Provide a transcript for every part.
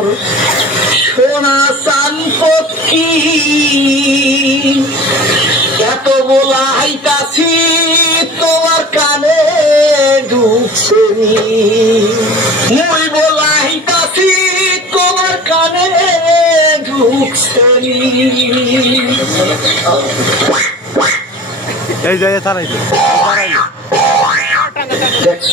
মোর সোনা চানপক্ষী এত বলা হাইতাছি তোমার কানে ঢুকছে মুই বলা হাইতাছি তোমার কানে ঢুকছে এই যে তারাইছে দেখছ?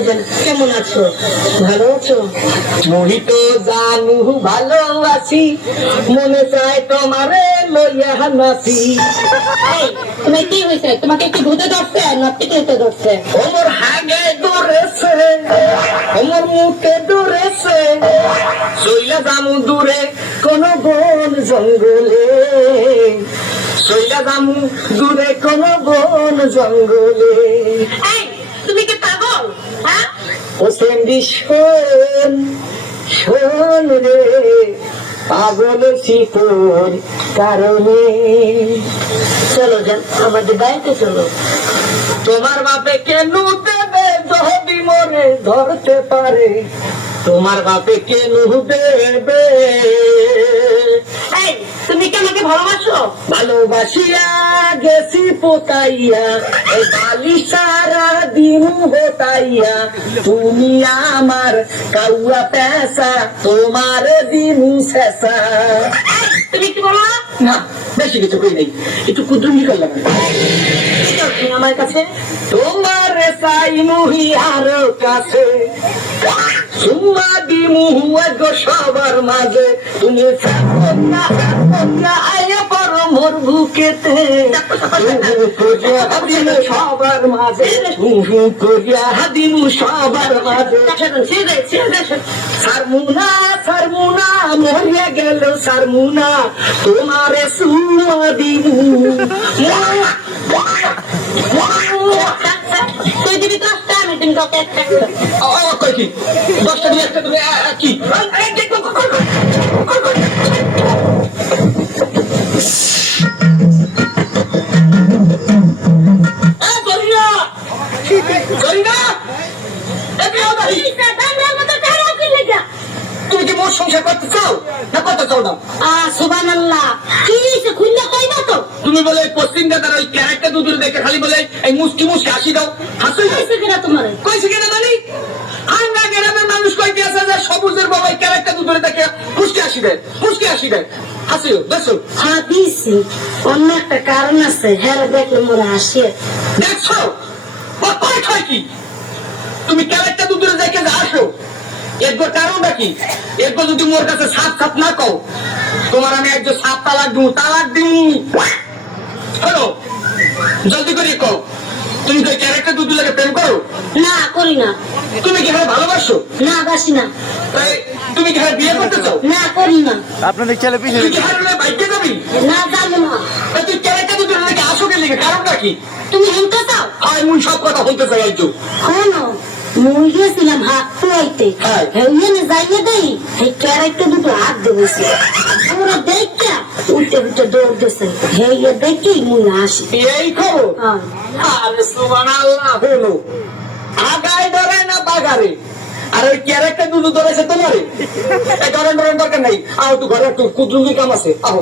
কেমন আছো? ভালো আছো? মোহিত জানু ভালো আছি মনে চায় তোমারে লইয়া তোমার কি হয়েছে তোমাকে কি ভূতে ধরছে না ধরছে? ওমর হাগে ওমর মুখে জামু দূরে কোন বন জঙ্গলে। শৈলা জামু দূরে কোন বন জঙ্গলে এই, তুমি কি পাগল হ্যাঁ ও সেন্ডি শোন রে, পাগল শিকর কারণে। চলো যান, আমাদের বাড়িতে চলো। তোমার বাপে কেন দেবে যদি মনে ধরতে পারে? তোমার বাপে কেন দেবে? তুমি কি আমাকে ভালোবাসো? ভালোবাসিয়া গেছি পোতাইয়া বালি সারা দিন হোতাইয়া তুমি আমার কাউয়া পেশা তোমার দিন শেষা। তুমি কি বলো না। বেশি কিছু কই নাই। একটু কুদ্রুমি করলাম। তুমি আমার কাছে? তোমার সাই মুহি আর কাছে। সুম্মা দি মুহু গো সবার মাঝে। তুমি সাপনা সাপনা আয়া মোর বুকেতে। সবার মাঝে। সবার মাঝে। সারমুনা সারমুনা মরিয়া গেল সারমুনা। তোমারে সুমা দিমু তুই দিবি দশটা আমি তুমি কাউকে একটা ও কই কি দশটা দিয়ে একটা কি? তুমি কি মোর সংসার করতে চাও না করতে চাও না আহ সুবহানাল্লাহ কি তুমি বলে পশ্চিম দাদার ওই ক্যারেক্টার দুদুর দেখে খালি বলে এই মুস্কি মুস্কি হাসি দাও। হাসি। হইছে কিনা তোমার? কইছে কেন জানি? আঙ্গা গ্রামের মানুষ কইতে আছে যে সবুজের বাবা ক্যারেক্টার দুদুরে দেখে মুস্কি হাসি দেয় মুস্কি হাসি দেয়। হাসিও দেখছ? হ্যাঁ দিছি অন্য একটা কারণ আছে হ্যাঁ দেখলে মোরা দেখছ? ও কয় কি? তুমি ক্যারেক্টার দুদুরে দেখে যে আসো এরপর কারণটা কি? এরপর যদি মোর কাছে সাত সাত না কও তোমার আমি একজন সাত তালাক দিমু তালাক দিমু। হলো জলদি করে কও। তুমি তো ক্যারেক্টার দুদু লাগে প্রেম করো? না করি না। তুমি কি হ্যাঁ ভালোবাসো? না বাসি না। তুমি কি হ্যাঁ বিয়ে করতে চাও? না করি না। আপনাদের ছেলে পিছিয়ে তুই কি হ্যাঁ বাইকে যাবি? না যাব না। তুই ক্যারেক্টার দুদু লাগে আসো কে লিখে কারণটা কি? তুমি হিংতে চাও? আয় মুই সব কথা বলতে চাই আইজো শোনো মুই গেছিলাম হাত পুয়াইতে হ্যাঁ। হেউনে যাইয়ে দেই এই ক্যারেক্টার দুটো হাত দেবছে পুরো দেখা উঠে উঠে দৌড় দিছে। হেয়ে দেখি মুই আসি। এই খবর? হ্যাঁ। আরে সুবহানাল্লাহ হলো আগায় ধরে না বাগারে আর ওই ক্যারেক্টার দুধ ধরেছে তোমারে? ধরেন দরকার নাই। আও তো ঘরে কুদ্রুমি কাম আছে। আও